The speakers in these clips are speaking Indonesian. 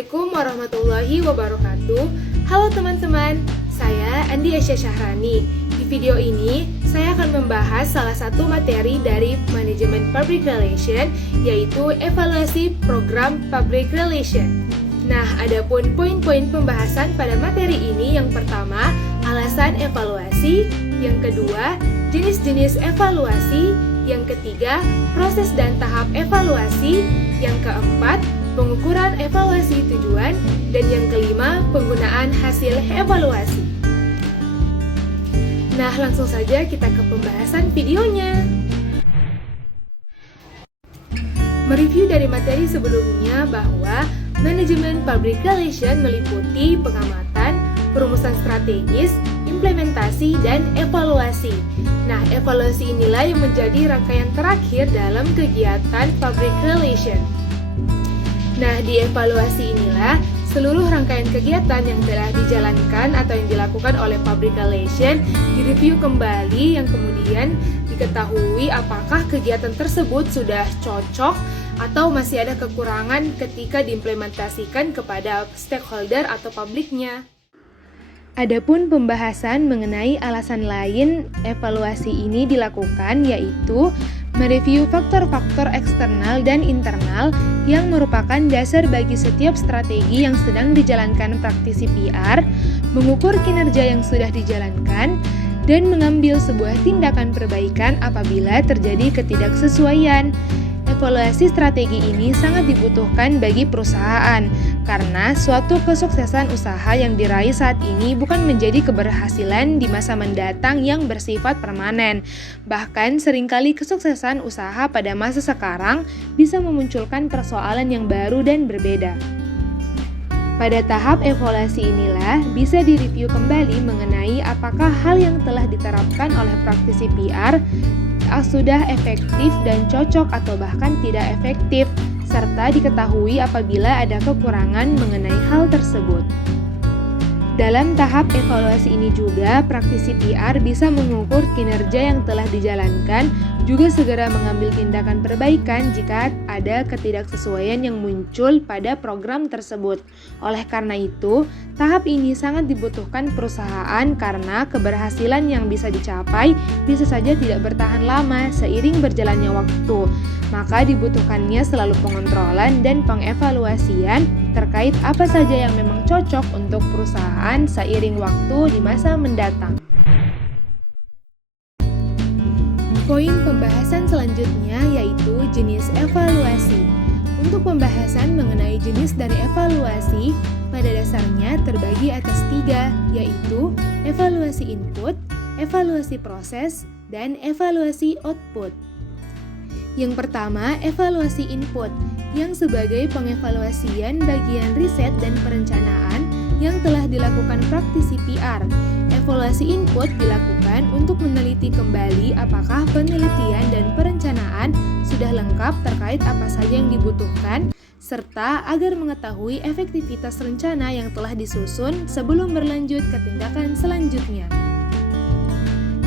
Assalamualaikum warahmatullahi wabarakatuh. Halo teman-teman, saya Andi Asya Syahrani. Di video ini, saya akan membahas salah satu materi dari Manajemen Public Relation, yaitu evaluasi program Public Relation. Nah, adapun poin-poin pembahasan pada materi ini, yang pertama, alasan evaluasi, yang kedua, jenis-jenis evaluasi, yang ketiga, proses dan tahap evaluasi, yang keempat, pengukuran evaluasi tujuan, dan yang kelima, penggunaan hasil evaluasi. Nah, langsung saja kita ke pembahasan videonya. Mereview dari materi sebelumnya bahwa manajemen public relation meliputi pengamatan, perumusan strategis, implementasi, dan evaluasi. Nah, evaluasi inilah yang menjadi rangkaian terakhir dalam kegiatan public relation. Nah, di evaluasi inilah seluruh rangkaian kegiatan yang telah dijalankan atau yang dilakukan oleh public relation direview kembali, yang kemudian diketahui apakah kegiatan tersebut sudah cocok atau masih ada kekurangan ketika diimplementasikan kepada stakeholder atau publiknya. Adapun pembahasan mengenai alasan lain evaluasi ini dilakukan, yaitu mereview faktor-faktor eksternal dan internal yang merupakan dasar bagi setiap strategi yang sedang dijalankan praktisi PR, mengukur kinerja yang sudah dijalankan, dan mengambil sebuah tindakan perbaikan apabila terjadi ketidaksesuaian. Evaluasi strategi ini sangat dibutuhkan bagi perusahaan karena suatu kesuksesan usaha yang diraih saat ini bukan menjadi keberhasilan di masa mendatang yang bersifat permanen. Bahkan seringkali kesuksesan usaha pada masa sekarang bisa memunculkan persoalan yang baru dan berbeda. Pada tahap evaluasi inilah bisa direview kembali mengenai apakah hal yang telah diterapkan oleh praktisi PR sudah efektif dan cocok atau bahkan tidak efektif, serta diketahui apabila ada kekurangan mengenai hal tersebut. Dalam tahap evaluasi ini juga, praktisi PR bisa mengukur kinerja yang telah dijalankan, juga segera mengambil tindakan perbaikan jika ada ketidaksesuaian yang muncul pada program tersebut. Oleh karena itu, tahap ini sangat dibutuhkan perusahaan karena keberhasilan yang bisa dicapai bisa saja tidak bertahan lama seiring berjalannya waktu. Maka dibutuhkannya selalu pengontrolan dan pengevaluasian terkait apa saja yang memang cocok untuk perusahaan seiring waktu di masa mendatang. Poin pembahasan selanjutnya yaitu jenis evaluasi. Untuk pembahasan mengenai jenis dari evaluasi, pada dasarnya terbagi atas 3, yaitu evaluasi input, evaluasi proses, dan evaluasi output. Yang pertama, evaluasi input, yang sebagai pengevaluasian bagian riset dan perencanaan yang telah dilakukan praktisi PR. Evaluasi input dilakukan untuk meneliti kembali apakah penelitian dan perencanaan sudah lengkap terkait apa saja yang dibutuhkan, serta agar mengetahui efektivitas rencana yang telah disusun sebelum berlanjut ke tindakan selanjutnya.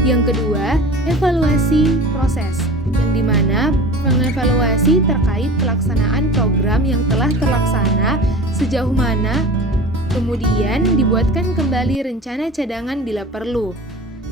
Yang kedua, evaluasi proses, yang dimana mengevaluasi terkait pelaksanaan program yang telah terlaksana sejauh mana, kemudian dibuatkan kembali rencana cadangan bila perlu.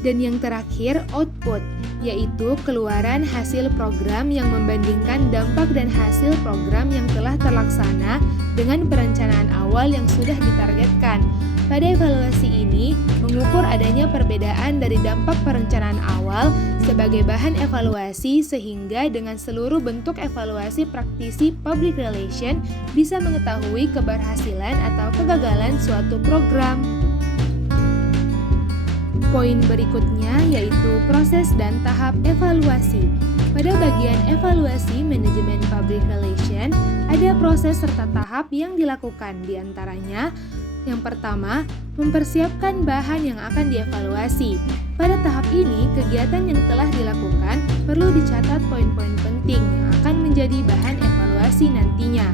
Dan yang terakhir, output, yaitu keluaran hasil program yang membandingkan dampak dan hasil program yang telah terlaksana dengan perencanaan awal yang sudah ditargetkan. Pada evaluasi ini, mengukur adanya perbedaan dari dampak perencanaan awal sebagai bahan evaluasi sehingga dengan seluruh bentuk evaluasi praktisi public relation bisa mengetahui keberhasilan atau kegagalan suatu program. Poin berikutnya yaitu proses dan tahap evaluasi. Pada bagian evaluasi manajemen public relation, ada proses serta tahap yang dilakukan, diantaranya yang pertama, mempersiapkan bahan yang akan dievaluasi. Pada tahap ini, kegiatan yang telah dilakukan perlu dicatat poin-poin penting yang akan menjadi bahan evaluasi nantinya.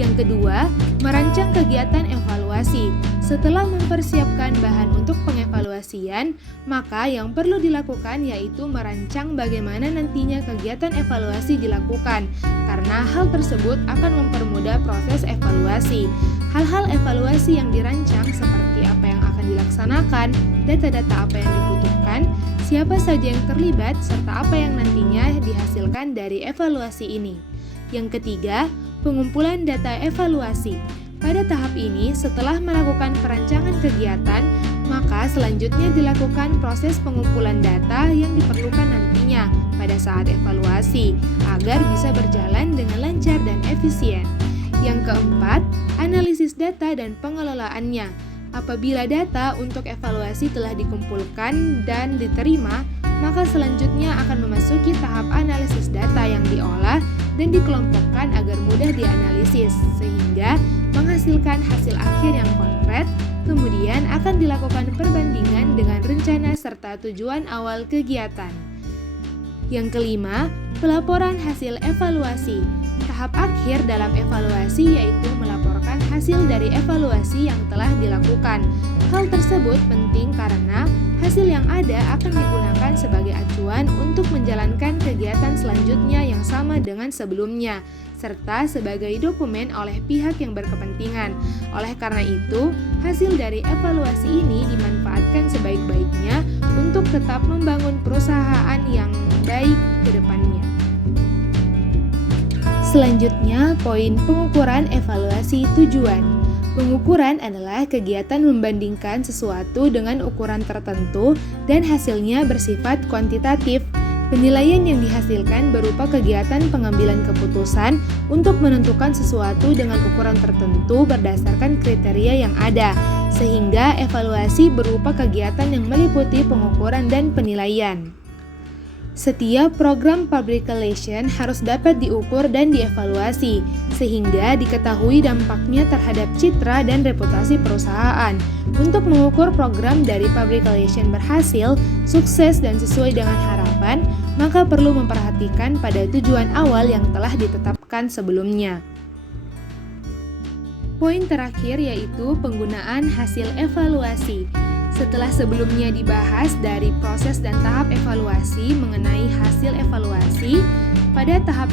Yang kedua, merancang kegiatan evaluasi. Setelah mempersiapkan bahan untuk pengevaluasian, maka yang perlu dilakukan yaitu merancang bagaimana nantinya kegiatan evaluasi dilakukan, karena hal tersebut akan mempermudah proses evaluasi. Hal-hal evaluasi yang dirancang seperti apa yang akan dilaksanakan, data-data apa yang dibutuhkan, siapa saja yang terlibat, serta apa yang nantinya dihasilkan dari evaluasi ini. Yang ketiga, pengumpulan data evaluasi. Pada tahap ini, setelah melakukan perancangan kegiatan, maka selanjutnya dilakukan proses pengumpulan data yang diperlukan nantinya pada saat evaluasi, agar bisa berjalan dengan lancar dan efisien. Yang keempat, analisis data dan pengelolaannya. Apabila data untuk evaluasi telah dikumpulkan dan diterima, maka selanjutnya akan memasuki tahap analisis data yang diolah dan dikelompokkan agar mudah dianalisis, sehingga menghasilkan hasil akhir yang konkret. Kemudian akan dilakukan perbandingan dengan rencana serta tujuan awal kegiatan. Yang kelima, pelaporan hasil evaluasi. Tahap akhir dalam evaluasi yaitu melaporkan hasil dari evaluasi yang telah dilakukan. Hal tersebut penting karena hasil yang ada akan digunakan sebagai acuan untuk menjalankan kegiatan selanjutnya yang sama dengan sebelumnya, serta sebagai dokumen oleh pihak yang berkepentingan. Oleh karena itu, hasil dari evaluasi ini dimanfaatkan sebaik-baiknya untuk tetap membangun perusahaan yang baik ke depannya. Selanjutnya, poin pengukuran evaluasi tujuan. Pengukuran adalah kegiatan membandingkan sesuatu dengan ukuran tertentu dan hasilnya bersifat kuantitatif. Penilaian yang dihasilkan berupa kegiatan pengambilan keputusan untuk menentukan sesuatu dengan ukuran tertentu berdasarkan kriteria yang ada, sehingga evaluasi berupa kegiatan yang meliputi pengukuran dan penilaian. Setiap program public relation harus dapat diukur dan dievaluasi, sehingga diketahui dampaknya terhadap citra dan reputasi perusahaan. Untuk mengukur program dari public relation berhasil, sukses, dan sesuai dengan harapan, maka perlu memperhatikan pada tujuan awal yang telah ditetapkan sebelumnya. Poin terakhir yaitu penggunaan hasil evaluasi. Setelah sebelumnya dibahas dari proses dan tahap evaluasi mengenai hasil evaluasi, pada tahap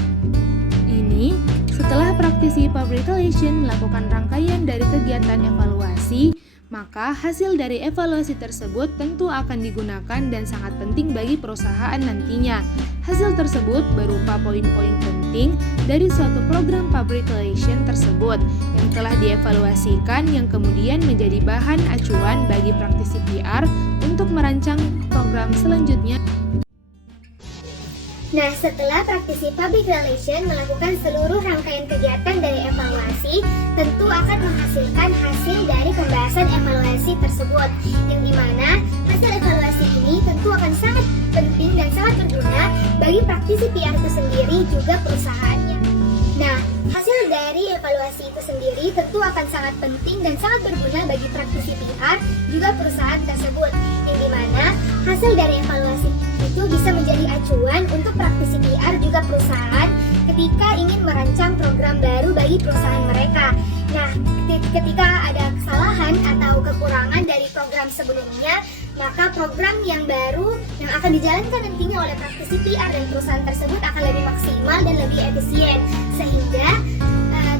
ini, setelah praktisi public relation melakukan rangkaian dari kegiatan evaluasi, maka hasil dari evaluasi tersebut tentu akan digunakan dan sangat penting bagi perusahaan nantinya. Hasil tersebut berupa poin-poin penting dari suatu program public relation tersebut yang telah dievaluasikan yang kemudian menjadi bahan acuan bagi praktisi PR untuk merancang program selanjutnya. Nah, setelah praktisi public relation melakukan seluruh rangkaian kegiatan dari evaluasi, tentu akan menghasilkan hasil dari pembahasan evaluasi tersebut, yang dimana hasil evaluasi ini tentu akan sangat penting dan sangat berguna bagi praktisi PR itu sendiri juga perusahaannya. Nah, hasil dari evaluasi itu sendiri tentu akan sangat penting dan sangat berguna bagi praktisi PR juga perusahaan tersebut, yang dimana hasil dari evaluasi itu bisa menjadi acuan untuk praktisi PR juga perusahaan ketika ingin merancang program baru bagi perusahaan mereka. Nah, ketika ada kesalahan atau kekurangan dari program sebelumnya, maka program yang baru yang akan dijalankan nantinya oleh praktisi PR dan perusahaan tersebut akan lebih maksimal dan lebih efisien, sehingga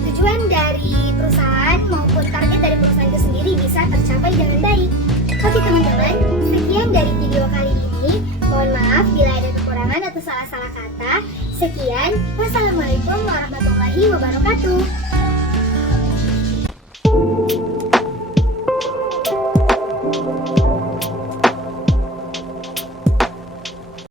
tujuan dari perusahaan maupun target dari perusahaan itu sendiri bisa tercapai dengan baik. Oke teman-teman, sekian dari video kali ini. Mohon maaf bila ada kekurangan atau salah-salah kata. Sekian, wassalamualaikum warahmatullahi wabarakatuh.